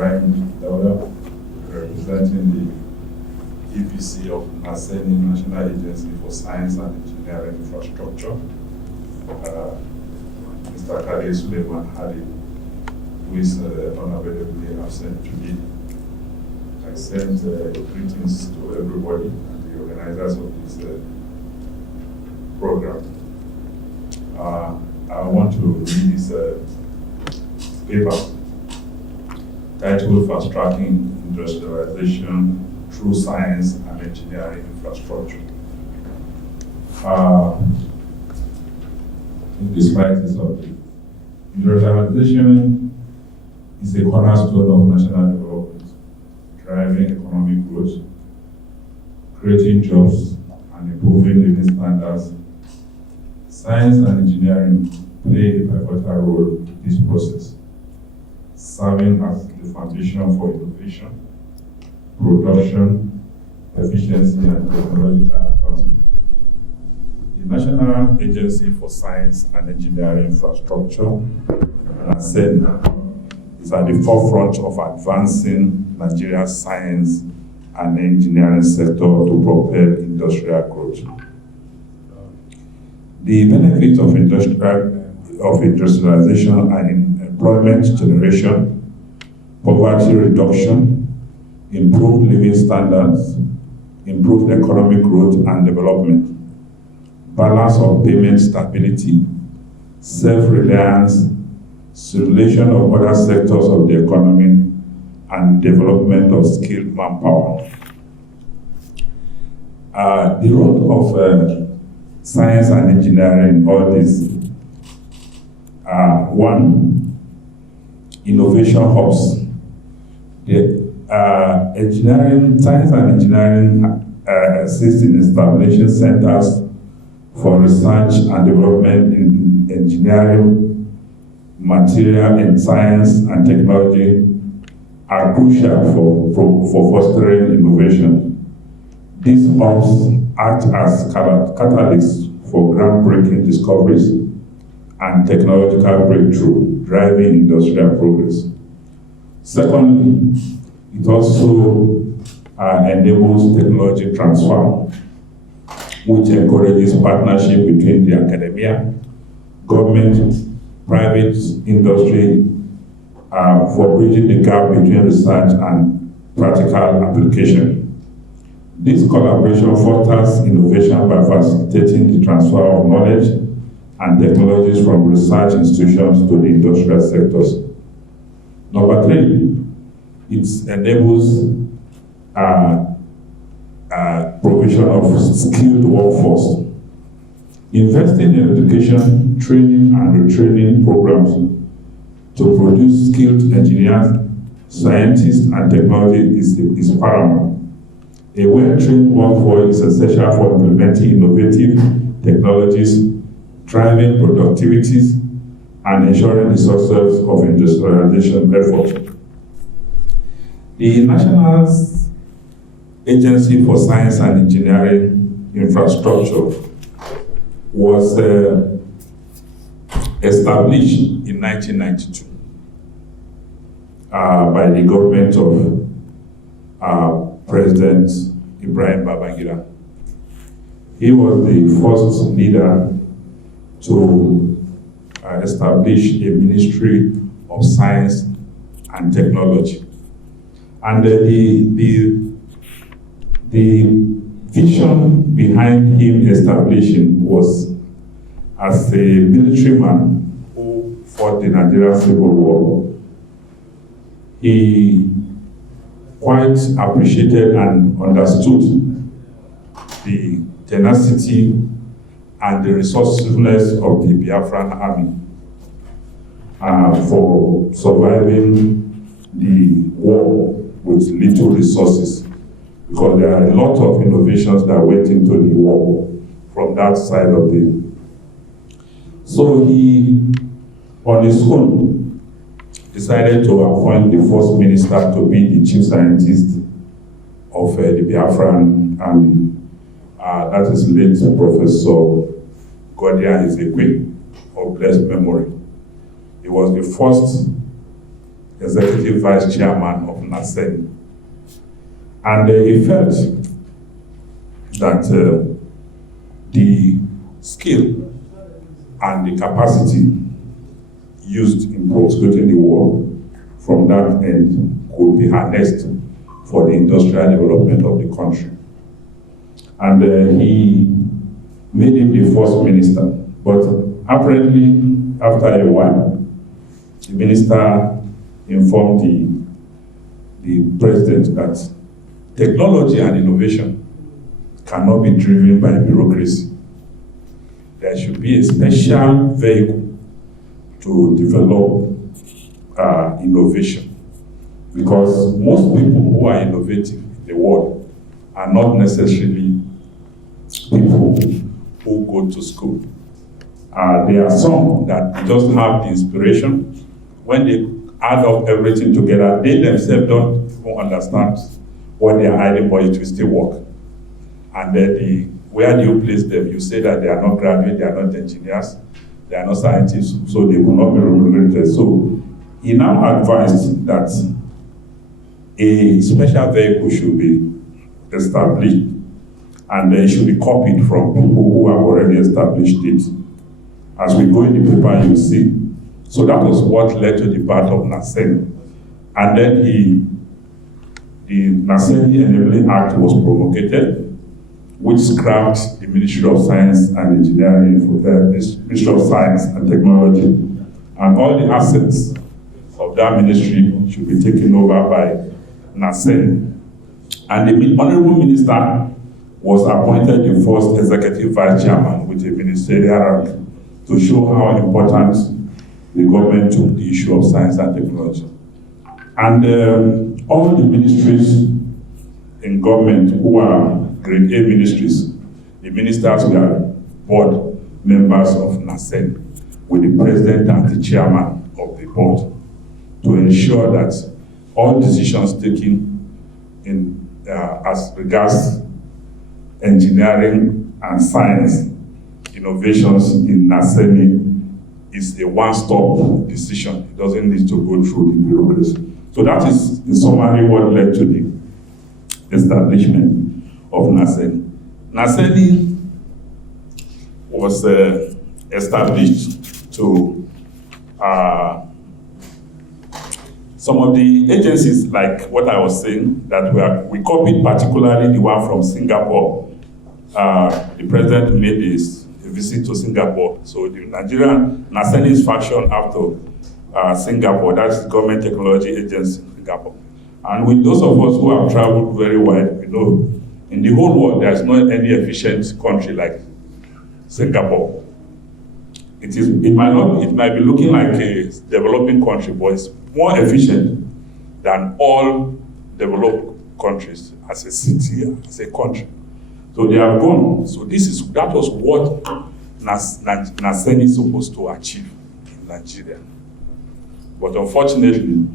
Ibrahim, Dauda, representing the EPC of NASENI, National Agency for Science and Engineering Infrastructure. Mr. Khalil Suleiman Halilu, who is unavailably absent today. I send greetings to everybody and the organizers of this program. I want to read this paper titled Fast Tracking Industrialization Through Science and Engineering Infrastructure. In this crisis of industrialization is a cornerstone of national development, driving economic growth, creating jobs, and improving living standards. Science and engineering play a pivotal role in this process, serving as the foundation for innovation, production, efficiency, and technological advancement. The National Agency for Science and Engineering Infrastructure, NASENI, is at the forefront of advancing Nigeria's science and engineering sector to propel industrial growth. The benefits of industrialization and employment generation, poverty reduction, improved living standards, improved economic growth and development, balance of payment stability, self-reliance, stimulation of other sectors of the economy, and development of skilled manpower. The role of science and engineering in all this one, innovation hubs. The science and engineering assist in establishing centers for research and development in engineering, material and science and technology are crucial for fostering innovation. These hubs act as catalysts for groundbreaking discoveries and technological breakthrough, driving industrial progress. Secondly, it also enables technology transfer, which encourages partnership between the academia, government, private industry for bridging the gap between research and practical application. This collaboration fosters innovation by facilitating the transfer of knowledge and technologies from research institutions to the industrial sectors. Number three, it enables provision of skilled workforce. Investing in education, training, and retraining programs to produce skilled engineers, scientists, and technology is paramount. A well-trained workforce is essential for implementing innovative technologies, driving productivities, and ensuring the success of industrialization efforts. The National Agency for Science and Engineering Infrastructure was established in 1992 by the government of President Ibrahim. He was the first leader to establish a Ministry of Science and Technology. And the vision behind him establishing was as a military man who fought the Nigerian Civil War. He quite appreciated and understood the tenacity and the resourcefulness of the Biafran army for surviving the war with little resources, because there are a lot of innovations that went into the war from that side of the. So he, on his own, decided to appoint the first minister to be the chief scientist of the Biafran army. That is late Professor Godiya Ezekwe, of blessed memory. He was the first executive vice chairman of NASENI. And he felt that the skill and the capacity used in prosecuting the war from that end could be harnessed for the industrial development of the country. And he made him the first minister. But apparently, after a while, the minister informed the president that technology and innovation cannot be driven by bureaucracy. There should be a special vehicle to develop innovation, because most people who are innovative in the world are not necessarily people who go to school. There are some that just have the inspiration. When they add up everything together, they themselves don't even understand what they are hiding, but it will still work. And then where do you place them? You say that they are not graduates, they are not engineers, they are not scientists, so they will not be remunerated. So he now advised that a special vehicle should be established, and it should be copied from people who have already established it. As we go in the paper, you see. So that was what led to the birth of NASENI. And then the NASENI Enabling Act was promulgated, which scrapped the Ministry of Science and Engineering, Ministry of Science and Technology, and all the assets of that ministry should be taken over by NASENI. And the Honorable Minister was appointed the first executive vice chairman with a ministerial rank to show how important the government took the issue of science and technology. And all the ministries in government who are grade A ministries, the ministers were board members of NASENI, with the president and the chairman of the board, to ensure that all decisions taken in as regards engineering and science innovations in NASENI is a one-stop decision. It doesn't need to go through the bureaucracy. So that is, in summary, what led to the establishment of NASENI. NASENI was established to some of the agencies, like what I was saying, that we copied, particularly the one from Singapore. The president made a visit to Singapore. So the Nigerian NASENI's faction after Singapore, that's the Government Technology Agency in Singapore. And with those of us who have traveled very wide, we know in the whole world there's not any efficient country like Singapore. It might be looking like a developing country, but it's more efficient than all developed countries as a city, as a country. So they have gone. So that was what NASENI is supposed to achieve in Nigeria. But unfortunately,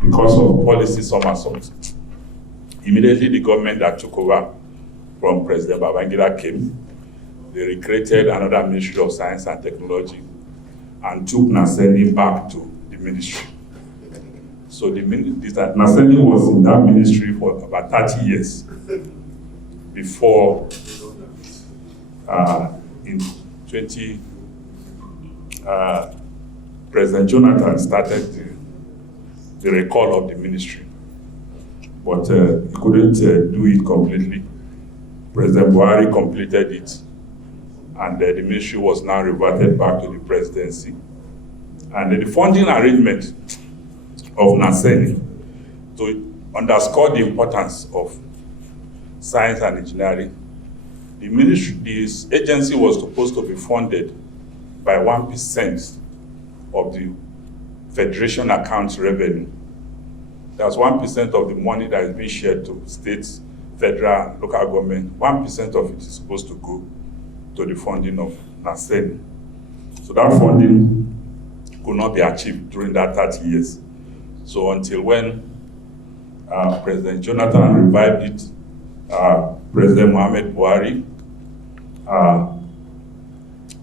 because of policy somersault, immediately the government that took over from President Babangida came, they recreated another Ministry of Science and Technology and took NASENI back to the ministry. So NASENI was in that ministry for about 30 years before in President Jonathan started the recall of the ministry. But he couldn't do it completely. President Buhari completed it, and the ministry was now reverted back to the presidency. And the funding arrangement of NASENI, to underscore the importance of science and engineering, this agency was supposed to be funded by 1% of the Federation account revenue. That's 1% of the money that is being shared to states, federal, and local government. 1% of it is supposed to go to the funding of NASENI. So that funding could not be achieved during that 30 years. So until when President Jonathan revived it, President Mohamed Buhari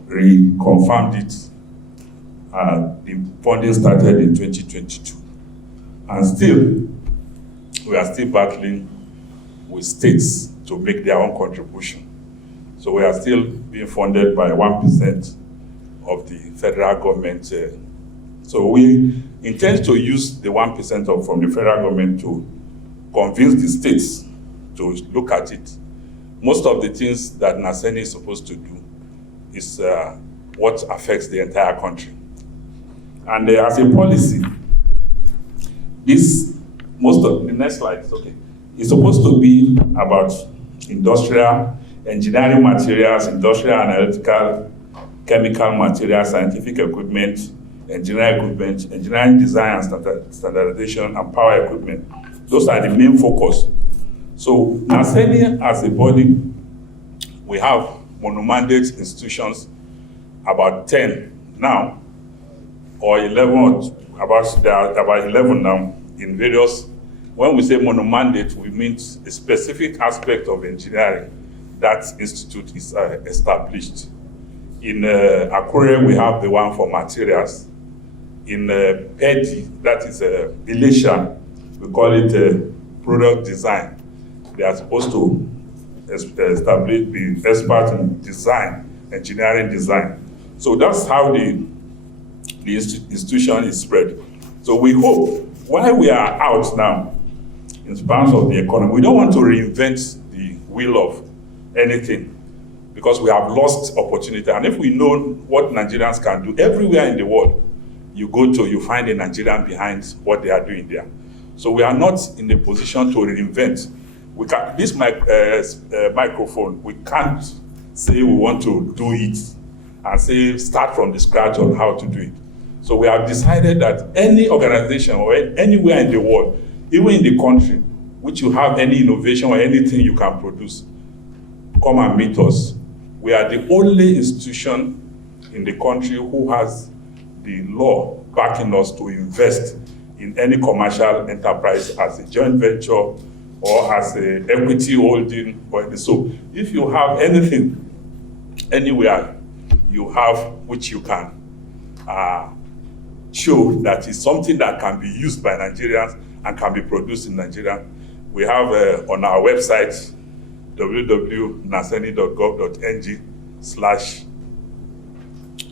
reconfirmed it. The funding started in 2022. And still, we are still battling with states to make their own contribution. So we are still being funded by 1% of the federal government. So we intend to use the 1% from the federal government to convince the states to look at it. Most of the things that NASENI is supposed to do is what affects the entire country. And as a policy, most of the next slide is okay. It's supposed to be about industrial, engineering materials, industrial, analytical, chemical materials, scientific equipment, engineering design and standardization, and power equipment. Those are the main focus. So NASENI as a body, we have monomandate institutions, about 10 now, or 11, there are about 11 now in various. When we say monomandate, we mean a specific aspect of engineering that institute is established. In Akure, we have the one for materials. In PEDI, that is Elisha, we call it product design. They are supposed to establish, be expert in design, engineering design. So that's how the institution is spread. So we hope, while we are out now, in terms of the economy, we don't want to reinvent the wheel of anything because we have lost opportunity. And if we know what Nigerians can do, everywhere in the world you go to, you find a Nigerian behind what they are doing there. So we are not in a position to reinvent. We can, this microphone, we can't say we want to do it and say start from the scratch on how to do it. So we have decided that any organization or anywhere in the world, even in the country, which you have any innovation or anything you can produce, come and meet us. We are the only institution in the country who has the law backing us to invest in any commercial enterprise as a joint venture or as a equity holding. So if you have anything, anywhere you have which you can show that is something that can be used by Nigerians and can be produced in Nigeria, we have on our website, www.naseni.gov.ng/.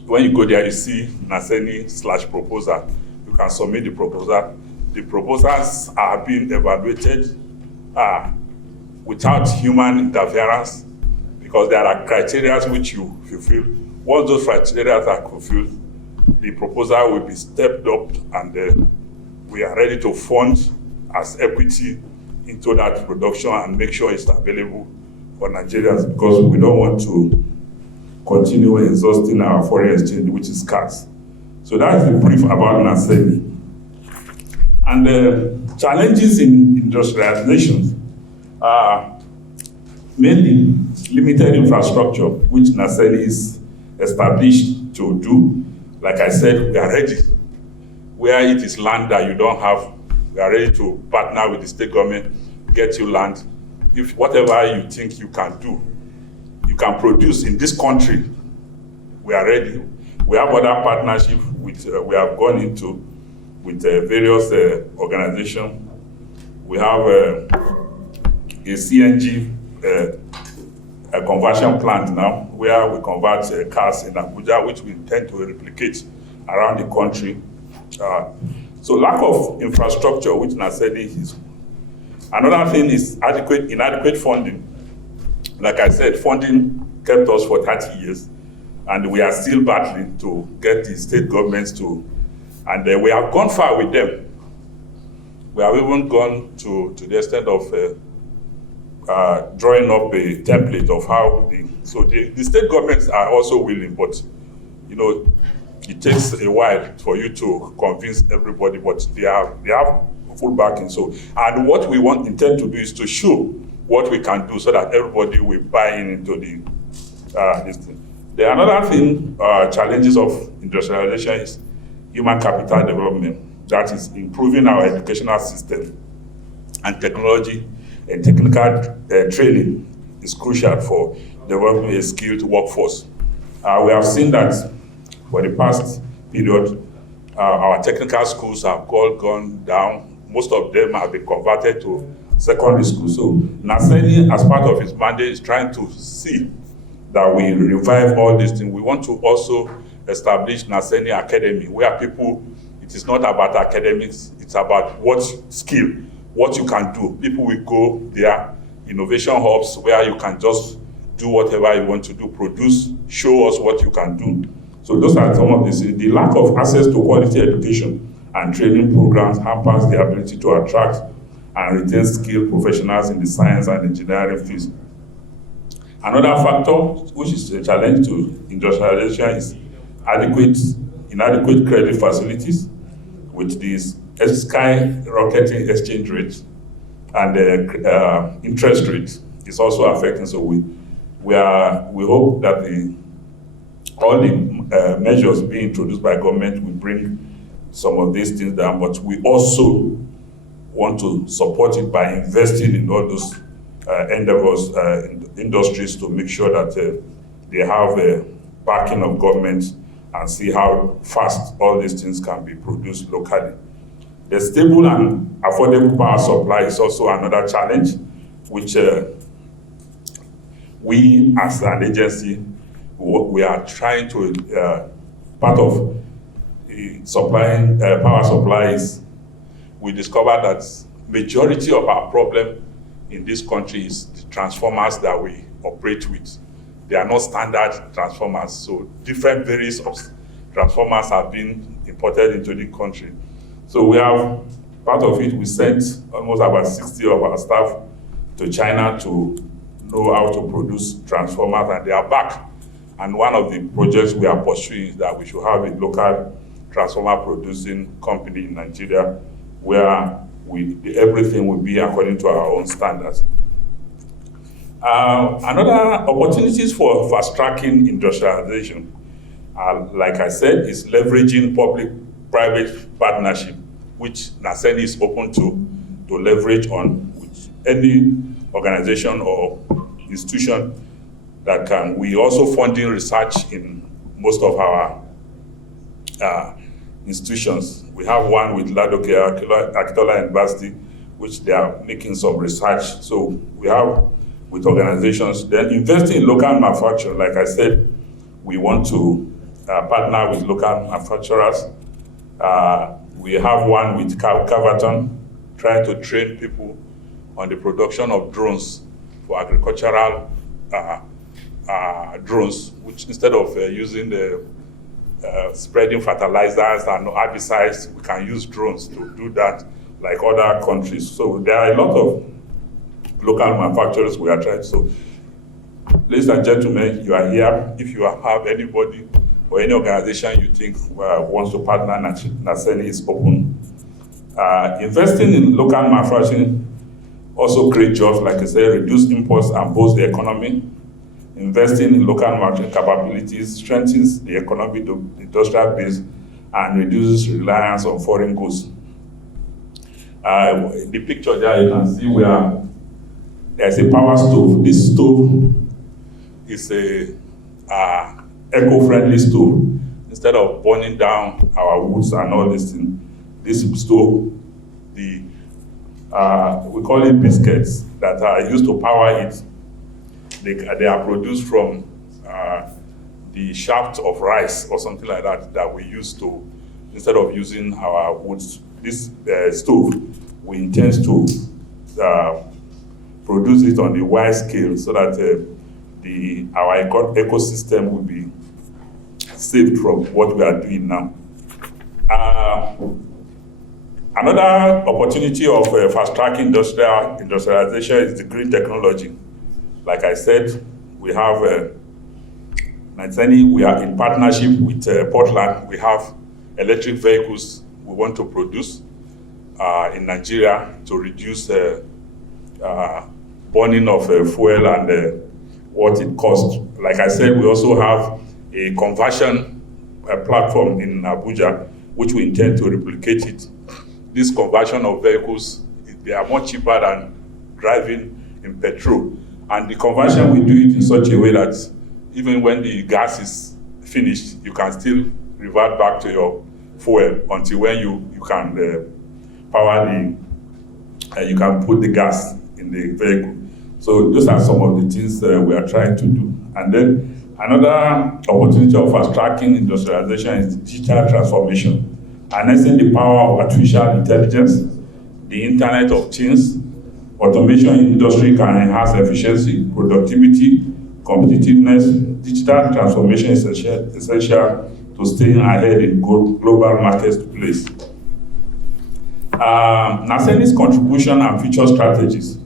When you go there, you see NASENI/proposal. You can submit the proposal. The proposals are being evaluated without human interference because there are criteria which you fulfill. Once those criteria are fulfilled, the proposal will be stepped up and we are ready to fund as equity into that production and make sure it's available for Nigerians because we don't want to continue exhausting our foreign exchange, which is scarce. So that's the brief about NASENI. And the challenges in industrialization are mainly limited infrastructure, which NASENI is established to do. Like I said, we are ready. Where it is land that you don't have, we are ready to partner with the state government, get you land. If whatever you think you can do, you can produce in this country, we are ready. We have other partnerships with, we have gone into with various organizations. We have a CNG a conversion plant now, where we convert cars in Abuja, which we intend to replicate around the country. So lack of infrastructure, which NASENI is. Another thing is inadequate funding. Like I said, funding kept us for 30 years, and we are still battling to get the state governments to, and we have gone far with them. We have even gone to the extent of drawing up a template of how the state governments are also willing, but you know, it takes a while for you to convince everybody, but they have full backing. So, and what we intend to do is to show what we can do so that everybody will buy into this thing. The another thing, challenges of industrialization is human capital development. That is improving our educational system, and technology and technical training is crucial for developing a skilled workforce. We have seen that for the past period, our technical schools have all gone down. most of them have been converted to secondary school. So NASENI, as part of its mandate, is trying to see that we revive all these things. We want to also establish NASENI Academy, where people, it is not about academics, it's about what skill, what you can do. People will go there, innovation hubs, where you can just do whatever you want to do, produce, show us what you can do. So those are some of these. The lack of access to quality education and training programs hampers the ability to attract and retain skilled professionals in the science and engineering fields. Another factor, which is a challenge to industrialization, is inadequate credit facilities, with these skyrocketing exchange rates and interest rates is also affecting. So we hope that all the measures being introduced by government will bring some of these things down, but we also want to support it by investing in all those endeavors, industries, to make sure that they have a backing of government and see how fast all these things can be produced locally. The stable and affordable power supply is also another challenge, which we as an agency, we are trying to, part of the supplying power supplies, we discovered that majority of our problem in this country is the transformers that we operate with. They are not standard transformers, so different varieties of transformers have been imported into the country. So we have, part of it, we sent almost about 60 of our staff to China to know how to produce transformers, and they are back. And one of the projects we are pursuing is that we should have a local transformer producing company in Nigeria, where everything will be according to our own standards. Another opportunities for fast-tracking industrialization, like I said, is leveraging public-private partnership, which NASENI is open to leverage on, which any organization or institution that can. We also funding research in most of our institutions. We have one with Dauda University, which they are making some research. So we have with organizations. Then investing in local manufacturing, like I said, we want to partner with local manufacturers. We have one with Caverton, trying to train people on the production of drones for agricultural drones, which instead of using the spreading fertilizers and herbicides, we can use drones to do that like other countries. So there are a lot of local manufacturers we are trying. So ladies and gentlemen, you are here. If you have anybody or any organization you think wants to partner, NASENI is open. Investing in local manufacturing also create jobs, like I said, reduce imports and boost the economy. Investing in local manufacturing capabilities strengthens the economic industrial base and reduces reliance on foreign goods. In the picture there, you can see where there's a power stove. This stove is a eco-friendly stove. Instead of burning down our woods and all this thing, this stove, we call it biscuits that are used to power it. They are produced from the shaft of rice or something like that we use to, instead of using our woods. This stove, we intend to produce it on the wide scale so that our ecosystem will be saved from what we are doing now. Another opportunity of fast-tracking industrialization is the green technology. Like I said, we have NASENI, we are in partnership with Portland. We have electric vehicles we want to produce in Nigeria to reduce burning of fuel and what it costs. Like I said, we also have a conversion platform in Abuja, which we intend to replicate it. This conversion of vehicles, they are much cheaper than driving in petrol. And the conversion, we do it in such a way that even when the gas is finished, you can still revert back to your fuel until when you can power you can put the gas in the vehicle. So those are some of the things we are trying to do. And then another opportunity of fast-tracking industrialization is digital transformation, harnessing the power of artificial intelligence, the Internet of Things. Automation in industry can enhance efficiency, productivity, competitiveness. Digital transformation is essential to staying ahead in global marketplace. NASENI's contribution and future strategies.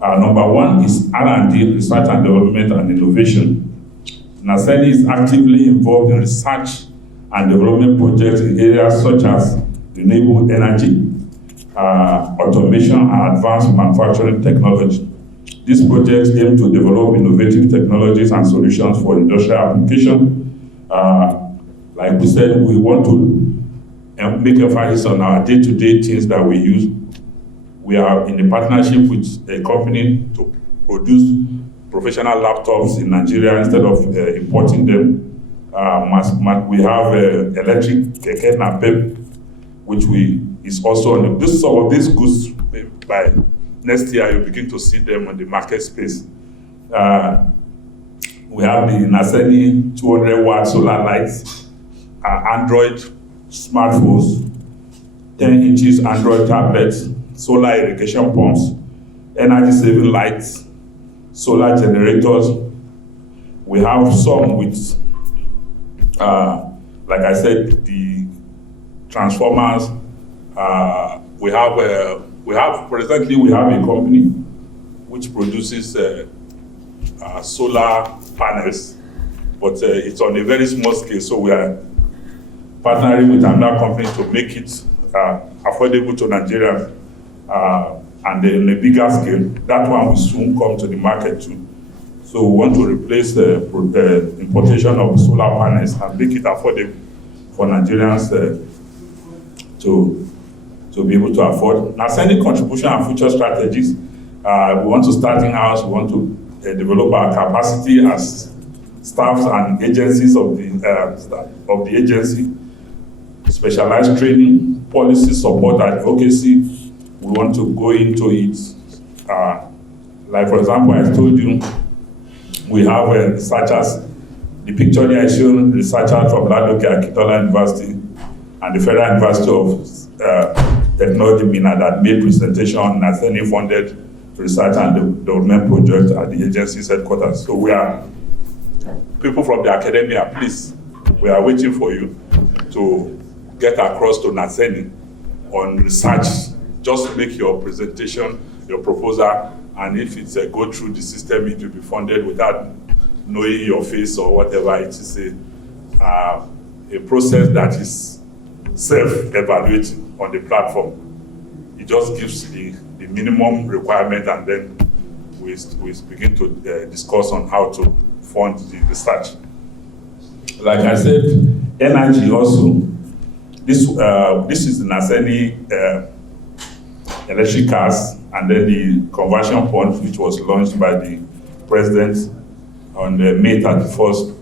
Number one is R&D, research and development and innovation. NASENI is actively involved in research and development projects in areas such as renewable energy, automation and advanced manufacturing technology. These projects aim to develop innovative technologies and solutions for industrial application. Like we said, we want to make emphasis on our day-to-day things that we use. We are in a partnership with a company to produce professional laptops in Nigeria instead of importing them. We have electric keke napep, which is also on some of these goods. By next year, you begin to see them on the market space. We have the NASENI 200-watt solar lights, Android smartphones, 10 inches Android tablets, solar irrigation pumps, energy-saving lights, solar generators. We have some with, like I said, the transformers. Presently we have a company which produces solar panels, but it's on a very small scale, so we are partnering with another company to make it affordable to Nigerians, and then on a bigger scale. That one will soon come to the market too. So we want to replace the importation of solar panels and make it affordable for Nigerians to be able to afford. NASENI contribution and future strategies. We want to start in-house. We want to develop our capacity as staffs and agencies of the agency. Specialized training, policy support, advocacy. We want to go into it. Like for example, I told you, we have researchers. The picture there is showing researchers from Dauda Akitola University and the Federal University of Technology, Mina, that made presentation on NASENI funded research and development project at the agency's headquarters. So we are people from the academia, please, we are waiting for you to get across to NASENI on research. Just make your presentation, your proposal, and if it's a go through the system, it will be funded without knowing your face or whatever. It is a process that is self-evaluating on the platform. It just gives the minimum requirement, and then we begin to discuss on how to fund the research. Like I said, energy also. This is the NASENI electric cars, and then the conversion fund, which was launched by the president on May 31st,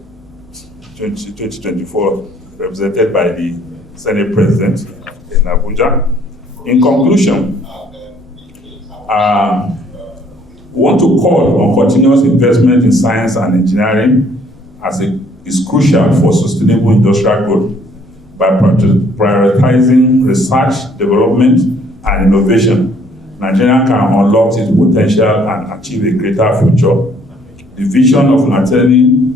2024, represented by the Senate President in Abuja. In conclusion, we want to call on continuous investment in science and engineering as it is crucial for sustainable industrial growth by prioritizing research, development, and innovation. Nigeria can unlock its potential and achieve a greater future. The vision of NASENI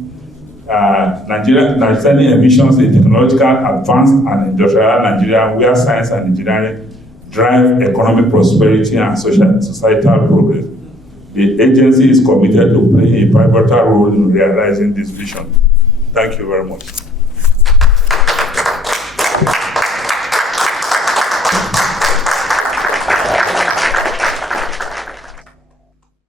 envisions a technological, advanced, and industrial Nigeria where science and engineering drive economic prosperity and societal progress. The agency is committed to playing a pivotal role in realizing this vision. Thank you very much.